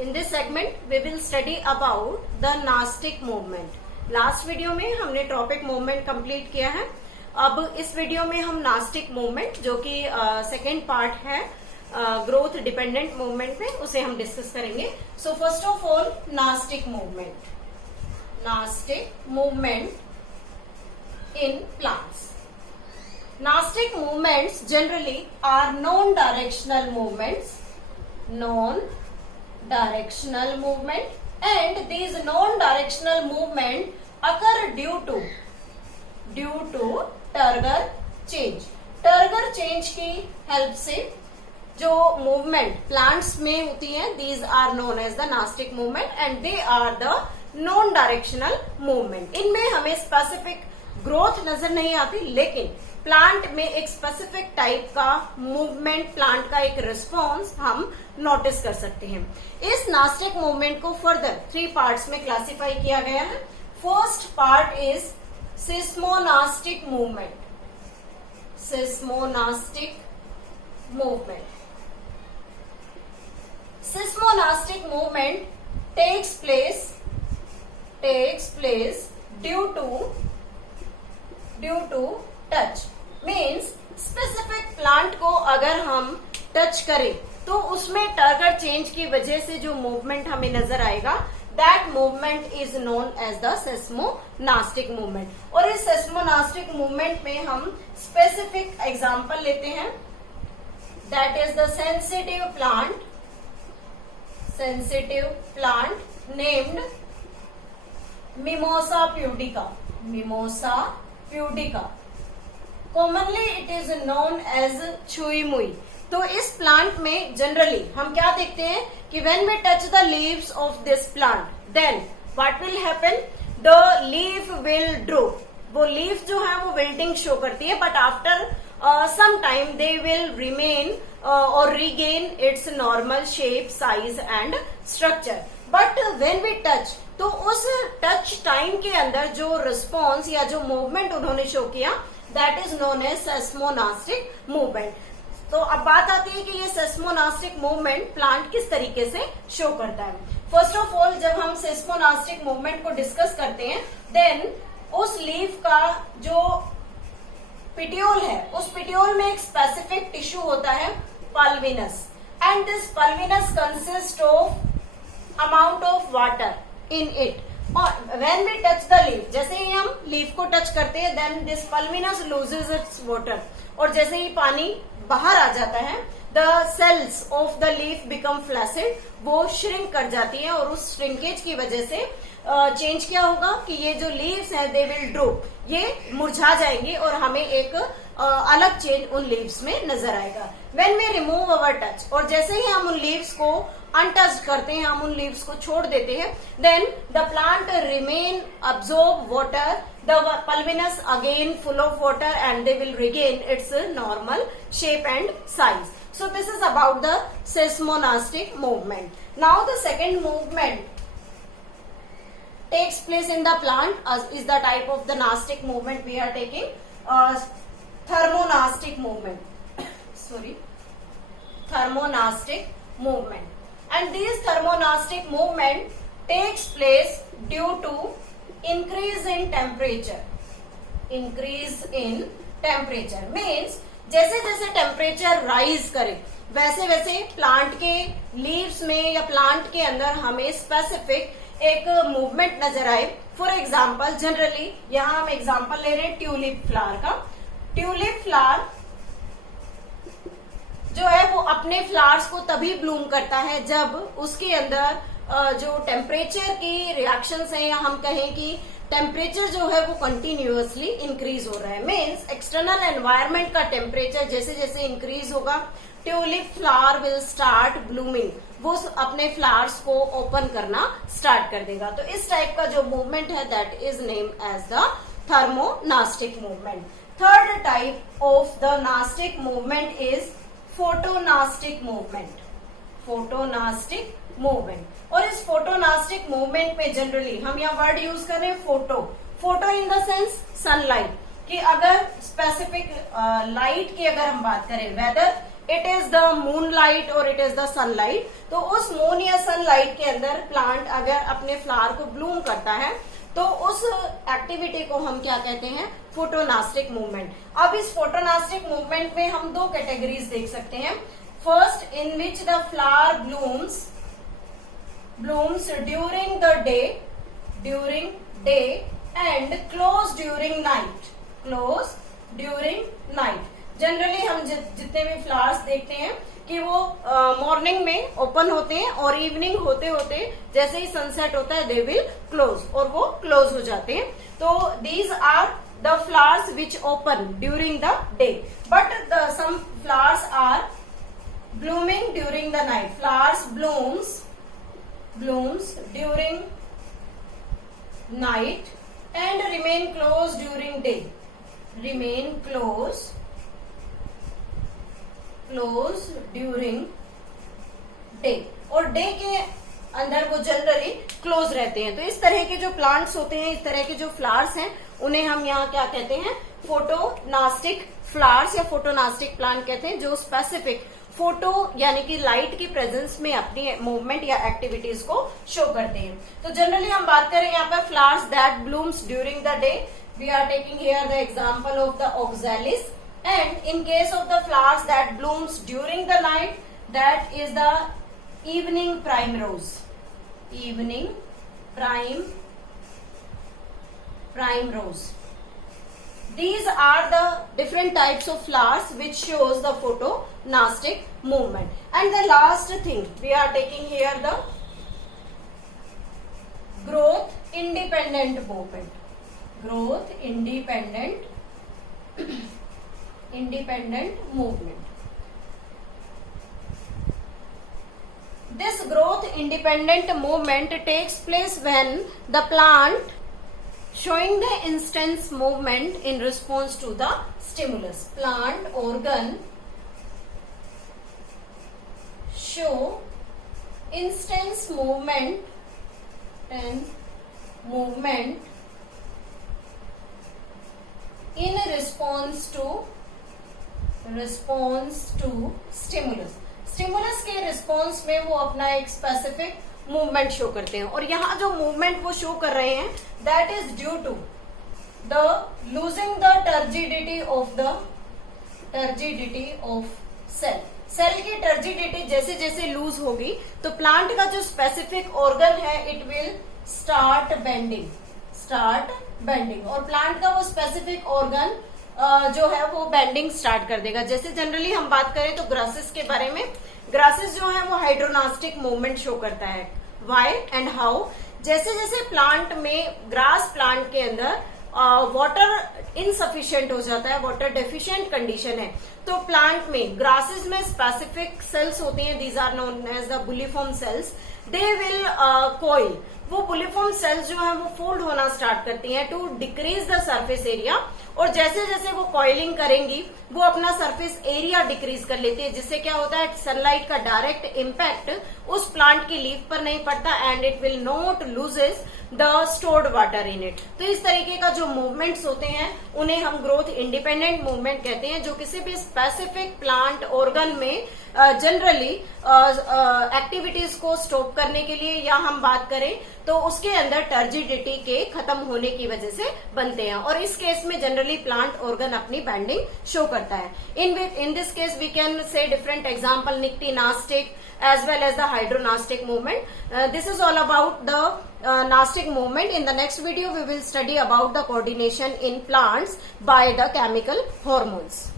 In this segment, we will study about the Gnostic movement. Last video में हमने tropic movement complete किया है. अब इस वीडियो में हम नास्टिक मूवमेंट जो कि सेकेंड पार्ट है ग्रोथ डिपेंडेंट मूवमेंट में, उसे हम डिस्कस करेंगे. So first of all nastic movement. Nastic movement in plants. Gnostic movements generally are non-directional movements, non-directional movement, and these non-directional movement occur due to Turger change. Turger change की help से जो movement plants में होती है, these are known as the Gnostic movement and they are the non-directional movement. इनमें हमें specific growth नजर नहीं आती, लेकिन प्लांट में एक स्पेसिफिक टाइप का मूवमेंट, प्लांट का एक रिस्पॉन्स हम नोटिस कर सकते हैं. इस नास्टिक मूवमेंट को फर्दर 3 पार्ट्स में क्लासिफाई किया गया है. First part is seismonastic movement. Seismonastic movement. Seismonastic movement takes place due to touch. Means specific plant को अगर हम टच करें तो उसमें टर्गर चेंज की वजह से जो मूवमेंट हमें नजर आएगा, that movement is known as the seismonastic movement. और इस सेस्मोनास्टिक मूवमेंट में हम स्पेसिफिक एग्जांपल लेते हैं, that is the sensitive plant named mimosa pudica. Commonly it is known as chhui mui. तो इस प्लांट में जनरली हम क्या देखते हैं कि when we touch the leaves of this plant, then what will happen, the leaf will drop. वो leaf जो है वो विल्टिंग शो करती है, but after some time they will remain और regain its normal shape, size and structure. But when we touch, तो उस touch time के अंदर जो रिस्पॉन्स या जो मूवमेंट उन्होंने शो किया, that is known as seismonastic movement. तो अब बात आती है कि ये सेस्मोनास्टिक मूवमेंट प्लांट किस तरीके से शो करता है. फर्स्ट ऑफ ऑल, जब हम सेस्मोनास्टिक मूवमेंट को डिस्कस करते हैं, देन उस लीफ का जो पिटियोल है, उस पिटियोल में एक स्पेसिफिक टिश्यू होता है, pulvinus, and this pulvinus consist of amount of water in it. और when we touch the leaf, जैसे ही हम लीफ को टच करते हैं, then this pulvinus loses its water. और जैसे ही पानी बाहर आ जाता है, the cells of the leaf become flaccid, वो श्रिंक कर जाती है. और उस श्रिंकेज की वजह से चेंज क्या होगा कि ये जो लीव्स हैं, दे विल ड्रॉप, ये मुरझा जाएंगी और हमें एक अलग चेंज उन लीव्स में नजर आएगा. When we remove our touch, और जैसे ही हम उन लीव्स को अनटच्ड करते हैं, हम उन लीव्स को छोड़ देते हैं, then the plant remain absorb water, the pulvinus again full of water and they will regain its normal shape and size. So this is about the seismonastic movement. Now the second movement takes place in the plant is the type of the Gnostic movement we are taking, thermonastic movement. Thermonastic movement. And this thermonastic movement takes place due to increase in temperature. Increase in temperature means जैसे जैसे temperature rise करे, वैसे वैसे plant के leaves में या plant के अंदर हमें स्पेसिफिक एक मूवमेंट नजर आए. फॉर एग्जाम्पल, जनरली यहां हम एग्जाम्पल ले रहे हैं ट्यूलिप फ्लावर का. ट्यूलिप फ्लावर जो है वो अपने फ्लावर्स को तभी ब्लूम करता है जब उसके अंदर जो टेम्परेचर की रिएक्शंस हैं, या हम कहें कि टेम्परेचर जो है वो कंटिन्यूअसली इंक्रीज हो रहा है. मीन्स एक्सटर्नल एनवायरमेंट का टेम्परेचर जैसे जैसे इंक्रीज होगा, tulip flower will start blooming, वो अपने फ्लावर्स को ओपन करना स्टार्ट कर देगा. तो इस टाइप का जो मूवमेंट है, that is name as the thermonastic movement. Third type of the nastic movement is photonastic movement. Photonastic movement. और इस फोटोनास्टिक मूवमेंट में जनरली हम यहाँ वर्ड यूज कर रहे हैं photo in the sense sunlight, कि अगर स्पेसिफिक लाइट की अगर हम बात करें, whether it is the moon light और इट इज द सनलाइट। तो उस मून या सनलाइट के अंदर प्लांट अगर अपने फ्लावर को ब्लूम करता है तो उस एक्टिविटी को हम क्या कहते हैं, फोटोनास्टिक मूवमेंट। अब इस फोटोनास्टिक मूवमेंट में हम दो कैटेगरीज देख सकते हैं। First, in which the flower blooms during the day and close during night। Generally हम जितने भी फ्लावर्स देखते हैं कि वो मॉर्निंग में ओपन होते हैं और इवनिंग होते होते जैसे ही सनसेट होता है दे विल क्लोज, और वो क्लोज हो जाते हैं। तो these are the flowers which open during the day, but some flowers are blooming during the night। flowers blooms during night and remain closed during day, during day, और day के अंदर वो जनरली क्लोज रहते हैं। तो इस तरह के जो प्लांट्स होते हैं, इस तरह के जो फ्लावर्स हैं, उन्हें हम यहाँ क्या कहते हैं, फोटोनास्टिक फ्लावर्स या फोटोनास्टिक प्लांट कहते हैं, जो स्पेसिफिक फोटो यानी कि लाइट की प्रेजेंस में अपनी मूवमेंट या एक्टिविटीज को शो करते हैं। तो जनरली हम बात करें यहाँ पर flowers that blooms during the day, we are taking here the example of the oxalis, and in case of the flowers that blooms during the night, that is the evening primrose, These are the different types of flowers which shows the photonastic movement. And the last thing we are taking here the growth independent movement. This growth independent movement takes place when the plant showing the instance movement in response to the stimulus. Plant organ show instance movement in response to stimulus। Stimulus के response में वो अपना एक specific movement show करते हैं, और यहाँ जो मूवमेंट वो शो कर रहे हैं that is due to the losing the turgidity of cell की टर्जिडिटी जैसे जैसे लूज होगी तो प्लांट का जो स्पेसिफिक ऑर्गन है इट विल स्टार्ट बेंडिंग, और प्लांट का वो स्पेसिफिक ऑर्गन जो है वो बेंडिंग स्टार्ट कर देगा। जैसे जनरली हम बात करें तो ग्रासेस के बारे में, ग्रासेस जो है वो हाइड्रोनास्टिक मूवमेंट शो करता है। Why and how? जैसे जैसे प्लांट में, ग्रास प्लांट के अंदर वाटर इनसफिशिएंट हो जाता है, वाटर डेफिशिएंट कंडीशन है, तो प्लांट में, ग्रासेस में स्पेसिफिक सेल्स होती हैं, these are known as the bulliform cells, they will coil. वो बुलिफॉर्म सेल्स जो है वो फोल्ड होना स्टार्ट करती हैं to decrease the surface area, और जैसे जैसे वो कॉइलिंग करेंगी वो अपना सरफेस एरिया डिक्रीज कर लेती है, जिससे क्या होता है, सनलाइट का डायरेक्ट इम्पैक्ट उस प्लांट की लीफ पर नहीं पड़ता and it will not loses the stored water in it. तो इस तरीके का जो मूवमेंट्स होते हैं उन्हें हम ग्रोथ इंडिपेंडेंट मूवमेंट कहते हैं, जो किसी भी स्पेसिफिक प्लांट ऑर्गन में जनरली एक्टिविटीज को स्टॉप करने के लिए, या हम बात करें तो उसके अंदर टर्जिडिटी के खत्म होने की वजह से बनते हैं, और इस केस में जनरली प्लांट ऑर्गन अपनी बैंडिंग शो करता है। In this case we can say different example, nyctinastic as well as the hydronastic movement. This is all about the nastic movement. In the next video we will study about the coordination in plants by the chemical hormones.